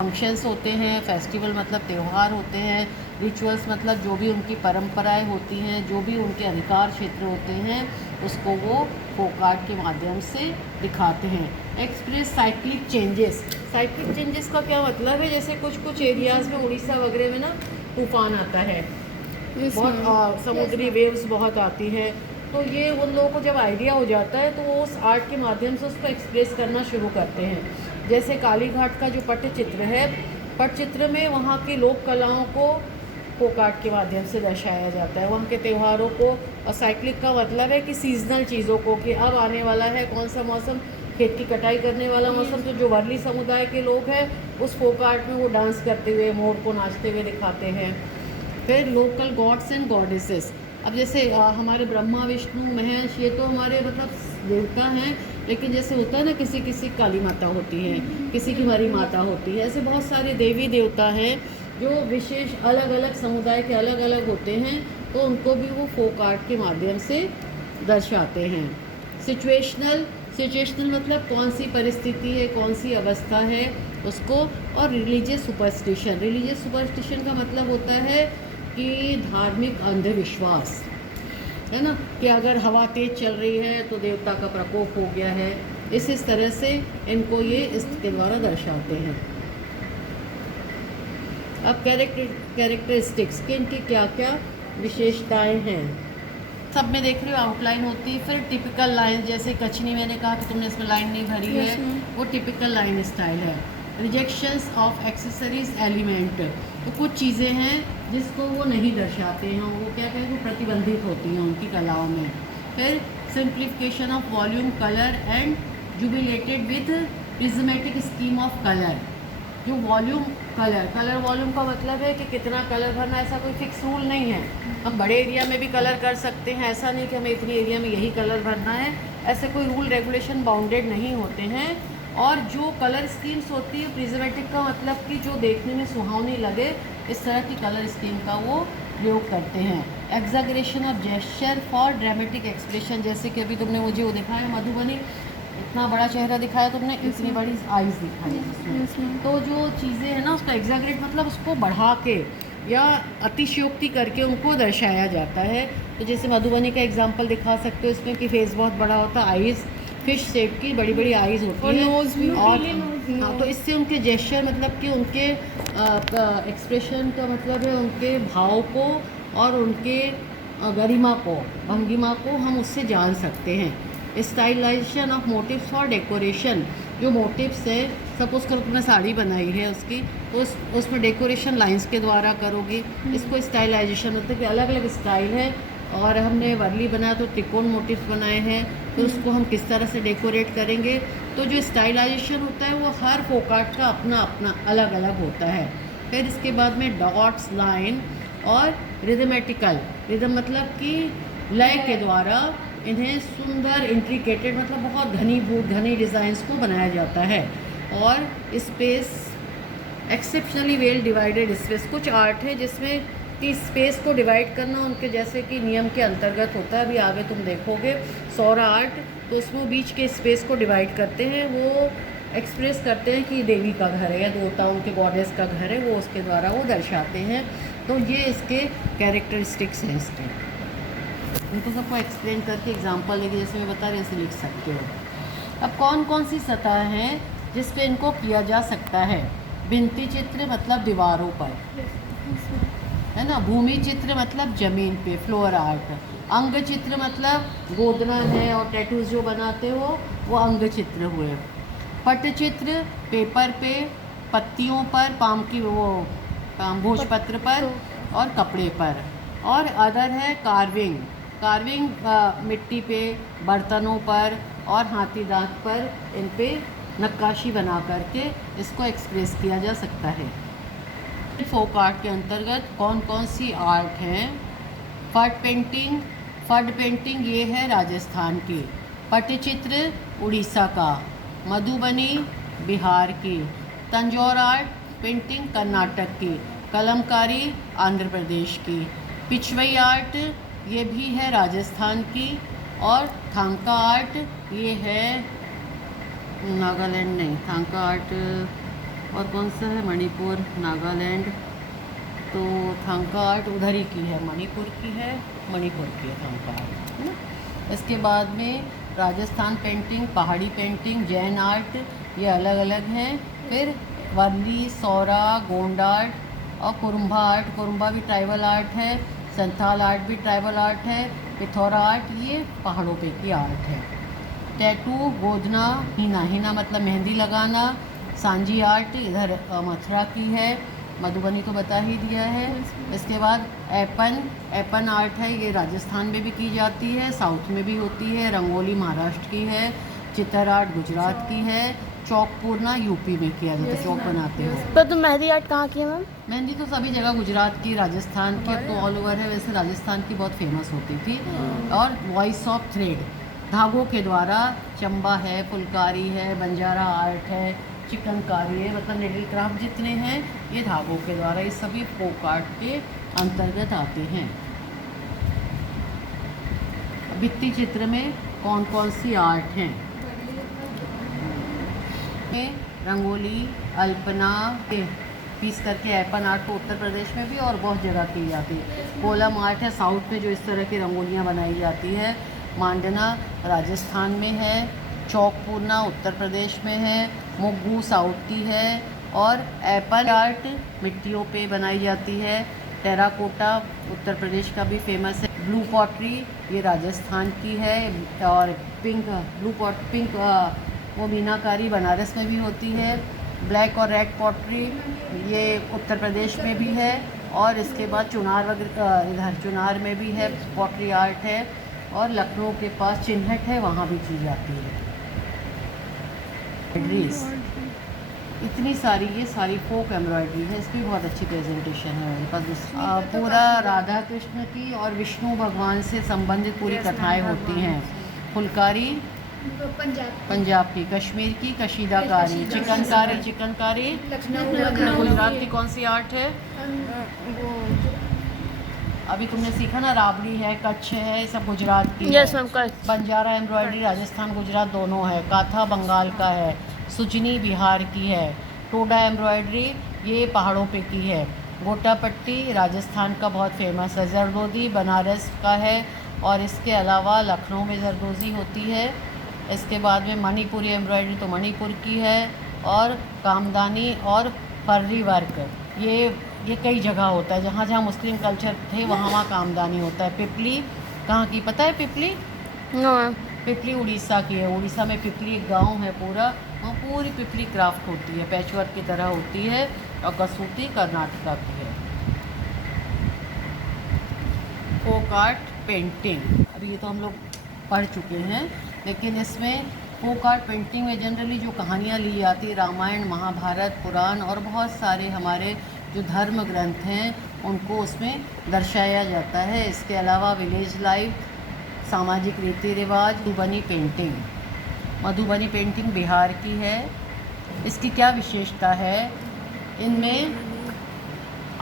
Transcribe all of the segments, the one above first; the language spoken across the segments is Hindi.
फंक्शंस होते हैं, फेस्टिवल मतलब त्यौहार होते हैं, रिचुअल्स मतलब जो भी उनकी परंपराएं होती हैं, जो भी उनके अधिकार क्षेत्र होते हैं, उसको वो फोक आर्ट के माध्यम से दिखाते हैं। Express cyclic changes. Cyclic changes का क्या मतलब है? जैसे कुछ कुछ एरियाज़ में, उड़ीसा वगैरह में ना तूफान आता है, बहुत समुद्री वेव्स बहुत आती है, तो ये उन लोगों को जब आइडिया हो जाता है तो वो उस आर्ट के माध्यम से उसको एक्सप्रेस करना शुरू करते हैं। जैसे काली घाट का जो पटचित्र है, पटचित्र में वहाँ की लोक कलाओं को फोक आर्ट के माध्यम से दर्शाया जाता है, वहाँ के त्योहारों को। और साइक्लिक का मतलब है कि सीजनल चीज़ों को, कि अब आने वाला है कौन सा मौसम, खेत की कटाई करने वाला मौसम, तो जो वर्ली समुदाय के लोग हैं उस फोक आर्ट में वो डांस करते हुए, मोर को नाचते हुए दिखाते हैं। फिर लोकल गॉड्स एंड गॉडेसेस। अब जैसे हमारे ब्रह्मा विष्णु महेश, ये तो हमारे मतलब देवता हैं, लेकिन जैसे होता है ना, किसी किसी काली माता होती है, किसी की मरी माता होती है, ऐसे बहुत सारे देवी देवता हैं जो विशेष अलग अलग समुदाय के अलग अलग होते हैं, तो उनको भी वो फोक आर्ट के माध्यम से दर्शाते हैं। सिचुएशनल मतलब कौन सी परिस्थिति है, कौन सी अवस्था है उसको। और रिलीजियस सुपरस्टिशन का मतलब होता है कि धार्मिक अंधविश्वास, है ना, कि अगर हवा तेज चल रही है तो देवता का प्रकोप हो गया है। इस तरह से इनको ये इसके द्वारा दर्शाते हैं। अब कैरेक्टरिस्टिक्स कि इनकी क्या क्या विशेषताएं हैं, सब में देख रहे हो आउटलाइन होती है। फिर टिपिकल लाइन, जैसे कचनी मैंने कहा कि तुमने इसमें लाइन नहीं भरी है, वो टिपिकल लाइन स्टाइल है। रिजेक्शंस ऑफ एक्सेसरीज एलिमेंट, तो कुछ चीज़ें हैं जिसको वो नहीं दर्शाते हैं, वो क्या कहें, वो प्रतिबंधित होती हैं उनकी कलाओं में। फिर simplification of volume, colour and jubilated with prismatic scheme of colour. जो वॉल्यूम कलर वॉल्यूम का मतलब है कि कितना कलर भरना, ऐसा कोई फिक्स रूल नहीं है। हम बड़े एरिया में भी कलर कर सकते हैं, ऐसा नहीं कि हमें इतनी एरिया में यही कलर भरना है, ऐसे कोई रूल रेगुलेशन बाउंडेड नहीं होते हैं। और जो कलर स्कीम्स होती है, प्रिज्मेटिक का मतलब कि जो देखने में सुहावनी लगे, इस तरह की कलर स्कीम का वो प्रयोग करते हैं। Exaggeration of gesture for dramatic expression, जैसे कि अभी तुमने मुझे वो दिखाया मधुबनी, इतना बड़ा चेहरा दिखाया तुमने, इतनी बड़ी आइज़ दिखाई जिसमें, तो जो चीज़ें हैं ना उसका एग्जैगरेट मतलब उसको बढ़ा के या अतिशयोक्ति करके उनको दर्शाया जाता है। तो जैसे मधुबनी का एग्जांपल दिखा सकते हो इसमें कि फेस बहुत बड़ा होता है, आइज़ फिश शेप की बड़ी बड़ी आइज़ होती है, और हाँ, तो इससे उनके जेस्चर मतलब कि उनके एक्सप्रेशन का मतलब है उनके भाव को और उनके गरिमा को, भंगिमा को हम उससे जान सकते हैं। Stylization of motifs for decoration, जो मोटिव्स है, सपोज करो तुमने साड़ी बनाई है उसकी, तो उसमें डेकोरेशन लाइंस के द्वारा करोगी, इसको स्टाइलाइजेशन होता है कि अलग अलग स्टाइल है। और हमने वर्ली बनाया तो त्रिकोण मोटिव्स बनाए हैं, फिर उसको हम किस तरह से डेकोरेट करेंगे। तो जो स्टाइलाइजेशन होता है वो हर फोक आर्ट का अपना अपना अलग अलग होता है। फिर इसके बाद में डॉट्स, लाइन और रिदमेटिकल, रिदम मतलब कि लय के द्वारा इन्हें सुंदर इंट्रिकेटेड मतलब बहुत घनी डिज़ाइंस को बनाया जाता है। और space, exceptionally well divided space, कुछ आर्ट है जिसमें कि स्पेस को डिवाइड करना उनके जैसे कि नियम के अंतर्गत होता है। अभी आगे तुम देखोगे सौरा आर्ट, तो उसमें बीच के स्पेस को डिवाइड करते हैं, वो एक्सप्रेस करते हैं कि देवी का घर है या देवताओं के गॉडेस का घर है, वो उसके द्वारा वो दर्शाते हैं। तो ये इसके कैरेक्टरिस्टिक्स हैं इसके। इनको सबको एक्सप्लेन करके एग्जांपल लेके जैसे मैं बता रही ऐसे लिख सकते हो। अब कौन कौन सी सतह हैं जिस पे इनको किया जा सकता है? भित्ति चित्र मतलब दीवारों पर, है ना। भूमि चित्र मतलब ज़मीन पे, फ्लोर आर्ट। अंग चित्र मतलब गोदना है और टैटूज जो बनाते हो वो अंग चित्र हुए। पटचित्र पेपर पे, पत्तियों पर, पाम की वो भोजपत्र पर और कपड़े पर। और अदर है कार्विंग, मिट्टी पे, बर्तनों पर और हाथी दांत पर, इन पे नक्काशी बना करके इसको एक्सप्रेस किया जा सकता है। फोक आर्ट के अंतर्गत कौन कौन सी आर्ट हैं? फड पेंटिंग ये है राजस्थान की, पटचित्र उड़ीसा का, मधुबनी बिहार की, तंजौर आर्ट पेंटिंग कर्नाटक की, कलमकारी आंध्र प्रदेश की, पिछवई आर्ट ये भी है राजस्थान की, और थांका आर्ट ये है नागालैंड, नहीं थांका आर्ट और कौन सा है, मणिपुर, नागालैंड। तो थांका आर्ट उधर ही की है, मणिपुर की है, मणिपुर की है थांका आर्ट, है ना। इसके बाद में राजस्थान पेंटिंग, पहाड़ी पेंटिंग, जैन आर्ट, ये अलग अलग हैं। फिर वर्ली, सौरा, गोंड आर्ट और कुरुम्भा आर्ट। कुरुम्भा भी ट्राइबल आर्ट है। संथाल आर्ट भी ट्राइबल आर्ट है। पिथौरा आर्ट ये पहाड़ों पे की आर्ट है। टैटू, गोदना, हीना, हीना मतलब मेहंदी लगाना। सांजी आर्ट इधर मथुरा की है। मधुबनी तो बता ही दिया है। इसके बाद एपन आर्ट है, ये राजस्थान में भी की जाती है, साउथ में भी होती है। रंगोली महाराष्ट्र की है। चित्र आर्ट गुजरात की है। चौक पूरना यूपी में किया जाता है, चौक बनाते हो। तो तुम मेहंदी आर्ट कहाँ की है मैम? मेहंदी तो सभी जगह, गुजरात की, राजस्थान की, अब तो ऑल ओवर है। वैसे राजस्थान की बहुत फेमस होती थी। और वॉइस ऑफ थ्रेड, धागों के द्वारा, चंबा है, फुलकारी है, बंजारा आर्ट है, चिकनकारी है, मतलब निडल क्राफ्ट जितने हैं ये धागों के द्वारा, ये सभी फोक आर्ट के अंतर्गत आते हैं। भित्ति चित्र में कौन कौन सी आर्ट हैं? रंगोली, अल्पना, पीस करके एपन आर्ट को उत्तर प्रदेश में भी और बहुत जगह की जाती है। कोलम आर्ट है साउथ में, जो इस तरह की रंगोलियाँ बनाई जाती है। मांडना राजस्थान में है। चौक पूरना उत्तर प्रदेश में है। मुग्गू साउथ की है। और एपन आर्ट मिट्टियों पे बनाई जाती है। टेराकोटा उत्तर प्रदेश का भी फेमस है। ब्लू पॉटरी ये राजस्थान की है। और पिंक वो मीनाकारी बनारस में भी होती है। ब्लैक और रेड पॉटरी ये उत्तर प्रदेश में भी है। और इसके बाद चुनार वगैरह, इधर चुनार में भी है पॉटरी आर्ट है। और लखनऊ के पास चिन्हट है, वहाँ भी की जाती है। ड्रेस इतनी सारी, ये सारी फोक एम्ब्रॉयडरी है, इसकी बहुत अच्छी प्रेजेंटेशन है मेरे पास। पूरा राधा कृष्ण की और विष्णु भगवान से संबंधित पूरी कथाएं होती हैं। फुलकारी पंजाब की, कश्मीर की कशीदाकारी, चिकनकारी गुजरात की कौन सी आर्ट है? अभी तुमने सीखा ना, राबड़ी है, कच्छ है, सब गुजरात की है। बंजारा एम्ब्रॉयडरी राजस्थान गुजरात दोनों है। काथा बंगाल का है। सुजनी बिहार की है। टोडा एम्ब्रॉयडरी ये पहाड़ों पे की है। गोटा पट्टी राजस्थान का बहुत फेमस है। जरदोजी बनारस का है। और इसके अलावा लखनऊ में जरदोजी होती है। इसके बाद में मणिपुरी एम्ब्रॉयडरी तो मणिपुर की है। और कामदानी और फर्री वर्क ये कई जगह होता है, जहाँ जहाँ मुस्लिम कल्चर थे वहाँ कामदानी होता है। पिपली कहाँ की पता है? पिपली पिपली उड़ीसा की है। उड़ीसा में पिपली एक गांव है पूरा, वहाँ पूरी पिपली क्राफ्ट होती है, पैचवर्क की तरह होती है। और कसूती कर्नाटका की है। फोक आर्ट पेंटिंग, अभी ये तो हम लोग पढ़ चुके हैं, लेकिन इसमें फोक आर्ट पेंटिंग में जनरली जो कहानियाँ ली जाती, रामायण, महाभारत, पुराण और बहुत सारे हमारे जो धर्म ग्रंथ हैं उनको उसमें दर्शाया जाता है। इसके अलावा विलेज लाइफ, सामाजिक रीति रिवाज। मधुबनी पेंटिंग बिहार की है। इसकी क्या विशेषता है? इनमें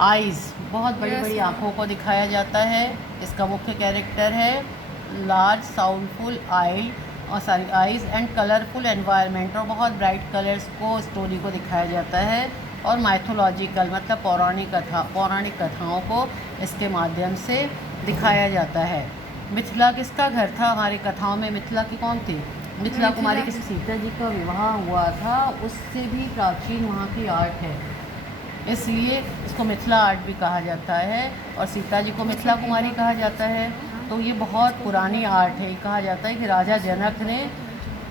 आइज़, बहुत बड़ी बड़ी आँखों को दिखाया जाता है। इसका मुख्य कैरेक्टर है large soundful eyes and colourful environment, और बहुत ब्राइट कलर्स को, स्टोरी को दिखाया जाता है। और माइथोलॉजिकल मतलब पौराणिक कथाओं को इसके माध्यम से दिखाया जाता है। मिथिला किसका घर था हमारी कथाओं में? मिथिला की कौन थी? मिथिला कुमारी किसी सीता जी का विवाह हुआ था, उससे भी प्राचीन वहाँ की आर्ट है, इसलिए इसको मिथिला आर्ट भी कहा जाता है। और सीता जी को मिथिला कुमारी कहा जाता है। तो ये बहुत पुरानी आर्ट है। कहा जाता है कि राजा जनक ने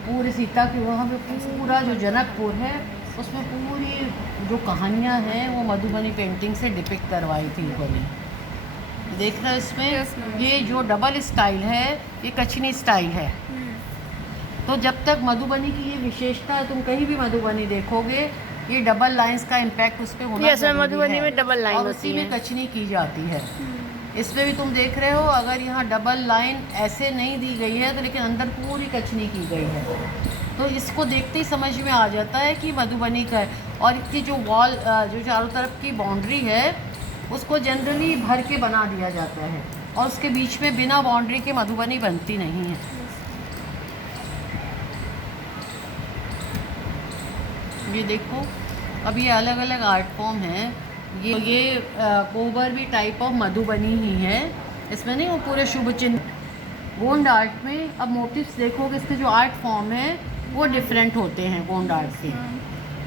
पूरे सीता के विवाह में पूरा जो जनकपुर है उसमें पूरी जो कहानियाँ हैं वो मधुबनी पेंटिंग से डिपिक्ट करवाई थी बनी। देख रहे हो इसमें ये जो डबल स्टाइल है ये कच्छनी स्टाइल है। तो जब तक मधुबनी की ये विशेषता है, तुम कहीं भी मधुबनी देखोगे ये डबल लाइंस का इम्पैक्ट उस पर होना जरूरी है। मधुबनी में डबल लाइन और उसी में कच्छनी की जाती है। इसमें भी तुम देख रहे हो, अगर यहाँ डबल लाइन ऐसे नहीं दी गई है तो लेकिन अंदर पूरी कच्छनी की गई है, तो इसको देखते ही समझ में आ जाता है कि मधुबनी का है। और इसकी जो वॉल, जो चारों तरफ की बाउंड्री है उसको जनरली भर के बना दिया जाता है, और उसके बीच में बिना बाउंड्री के मधुबनी बनती नहीं है। ये देखो अब ये अलग अलग आर्ट फॉर्म हैं। ये कोबर भी टाइप ऑफ मधुबनी ही है, इसमें नहीं वो पूरे शुभ चिन्ह। गोंड आर्ट में अब मोटिव्स देखोगे, इसके जो आर्ट फॉर्म है वो डिफरेंट होते हैं गोंड आर्ट से,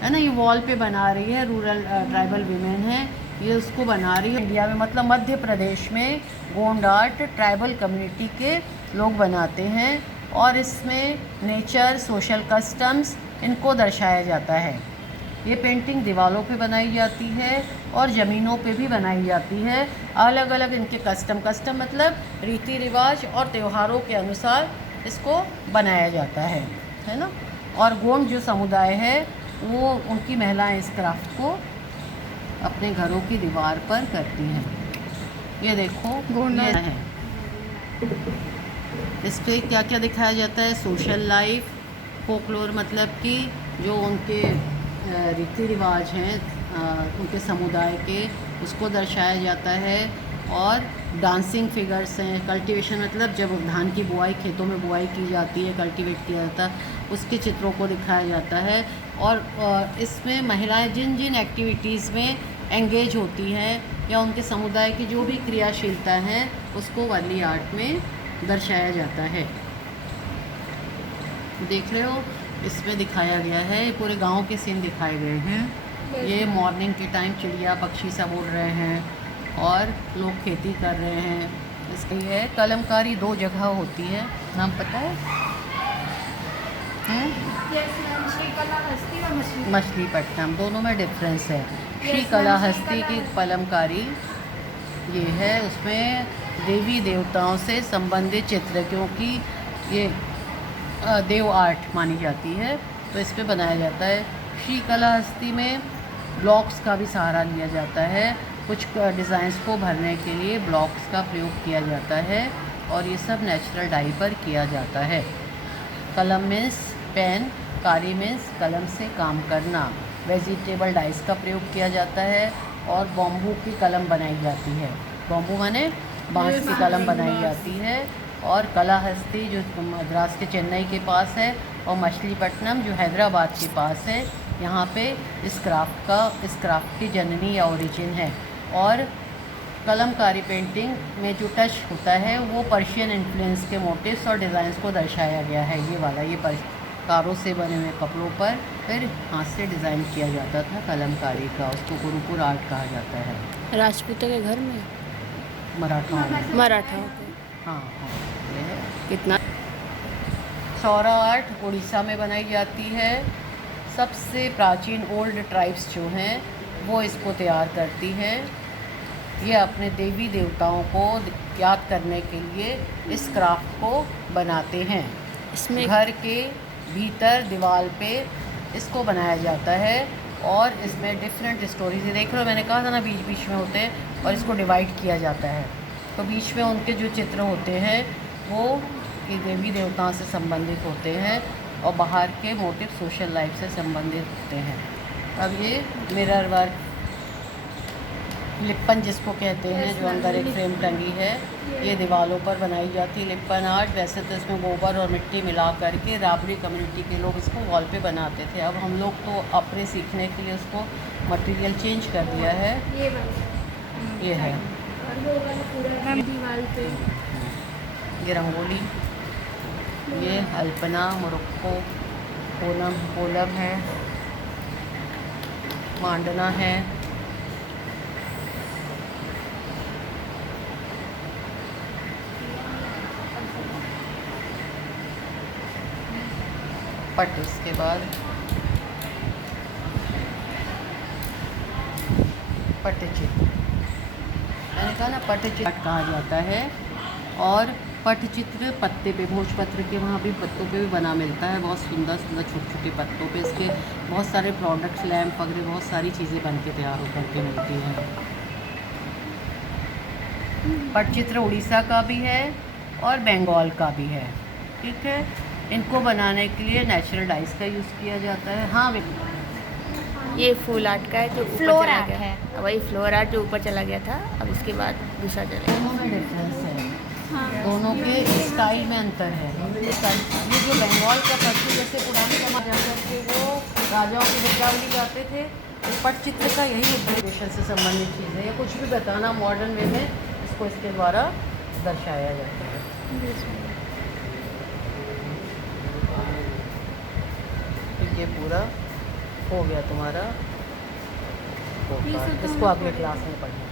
है ना। ये वॉल पे बना रही है, रूरल ट्राइबल वीमेन है, ये उसको बना रही है। इंडिया में मतलब मध्य प्रदेश में गोंड आर्ट ट्राइबल कम्युनिटी के लोग बनाते हैं और इसमें नेचर, सोशल कस्टम्स इनको दर्शाया जाता है। ये पेंटिंग दीवारों पे बनाई जाती है और ज़मीनों पे भी बनाई जाती है। अलग अलग इनके कस्टम मतलब रीति रिवाज और त्योहारों के अनुसार इसको बनाया जाता है ना। और गोंड जो समुदाय है वो उनकी महिलाएं इस क्राफ्ट को अपने घरों की दीवार पर करती हैं। ये देखो गोंड है, इस पर क्या क्या दिखाया जाता है। सोशल लाइफ, फोकलोर मतलब कि जो उनके रीति रिवाज हैं उनके समुदाय के, उसको दर्शाया जाता है। और डांसिंग फिगर्स हैं। कल्टीवेशन मतलब जब धान की बुआई, खेतों में बुआई की जाती है, कल्टीवेट किया जाता है, उसके चित्रों को दिखाया जाता है। और इसमें महिलाएं जिन जिन एक्टिविटीज़ में एंगेज होती हैं या उनके समुदाय की जो भी क्रियाशीलता है उसको वर्ली आर्ट में दर्शाया जाता है। देख रहे हो, इसमें दिखाया गया है, पूरे गांव के सीन दिखाए गए हैं। ये मॉर्निंग के टाइम चिड़िया पक्षी सब उड़ रहे हैं और लोग खेती कर रहे हैं। इसके है कलमकारी 2 जगह होती है, नाम पता है? मछलीपट्टनम, दोनों में डिफरेंस है। श्री कलाहस्ती की कलमकारी ये है, उसमें देवी देवताओं से संबंधित चित्र, क्योंकि ये देव आर्ट मानी जाती है तो इस पे बनाया जाता है। श्री कलाहस्ती में ब्लॉक्स का भी सहारा लिया जाता है, कुछ डिज़ाइंस को भरने के लिए ब्लॉक्स का प्रयोग किया जाता है और ये सब नेचुरल डाई पर किया जाता है। कलम मीन्स पेन, कारी मीन्स कलम से काम करना। वेजिटेबल डाइस का प्रयोग किया जाता है और बॉम्बू की कलम बनाई जाती है। बॉम्बू माने बांस की कलम बनाई जाती है। और कलाहस्ती जो मद्रास के चेन्नई के पास है और मछलीपट्टनम जो हैदराबाद के पास है, यहाँ पे इस क्राफ्ट की जननी या ओरिजिन है। और कलमकारी पेंटिंग में जो टच होता है वो पर्शियन इन्फ्लुएंस के मोटिव्स और डिज़ाइंस को दर्शाया गया है। ये वाला ये कारों से बने हुए कपड़ों पर फिर हाथ से डिज़ाइन किया जाता था कलमकारी का, उसको गुरुकुल आर्ट कहा जाता है। राजपूतों के घर में, मराठाओं के। हाँ हाँ, ये है। कितना सौरा आर्ट उड़ीसा में बनाई जाती है। सबसे प्राचीन ओल्ड ट्राइब्स जो हैं वो इसको तैयार करती हैं। ये अपने देवी देवताओं को याद करने के लिए इस क्राफ्ट को बनाते हैं। इसमें घर के भीतर दीवार पे इसको बनाया जाता है और इसमें डिफरेंट स्टोरीज, देख रहे हो मैंने कहा था ना बीच बीच में होते हैं और इसको डिवाइड किया जाता है। तो बीच में उनके जो चित्र होते हैं वो देवी देवताओं से संबंधित होते हैं और बाहर के मोटिव सोशल लाइफ से संबंधित होते हैं। अब ये मिरर वर्क, लिप्पन जिसको कहते हैं, जो अंदर एक फ्रेम टंगी है, ये दीवारों पर बनाई जाती है। लिप्पन आर्ट वैसे तो इसमें गोबर और मिट्टी मिला करके राबड़ी कम्युनिटी के लोग इसको वॉल पे बनाते थे। अब हम लोग तो अपने सीखने के लिए उसको मटेरियल चेंज कर दिया है। ये है दीवार पे ये रंगोली, ये अल्पना, मोरक्को, कोलम है, मांडना है। पट, उसके बाद पटचित्र, मैंने कहा ना पटचित्र कहा जाता है। और पटचित्र पत्ते पे, भोजपत्र के वहाँ भी पत्तों पे भी बना मिलता है, बहुत सुंदर सुंदर छोटे छोटे पत्तों पे इसके बहुत सारे प्रोडक्ट्स, लैम्प वगैरह बहुत सारी चीज़ें बन के तैयार होकर के मिलती हैं। पटचित्र उड़ीसा का भी है और बंगाल का भी है, ठीक है। इनको बनाने के लिए नेचुरल डाइस का यूज़ किया जाता है। हाँ, ये फुल आर्ट का है जो ऊपर चला गया है, वही फ्लोर आर्ट जो ऊपर चला गया था, अब इसके बाद दूसरा चला। दोनों में डिफरेंस है, दोनों के स्टाइल में अंतर है। ये जो बंगाल का पत्थर जैसे पुराने जमाने के वो राजाओं की गिरजावली गाते थे, पटचित्र का यही एजुकेशन से संबंधित चीज़ है, या कुछ भी बताना मॉडर्न वे में, इसको इसके द्वारा दर्शाया जाता है। तो ये पूरा हो गया तुम्हारा, इसको अगले क्लास में पढ़ना।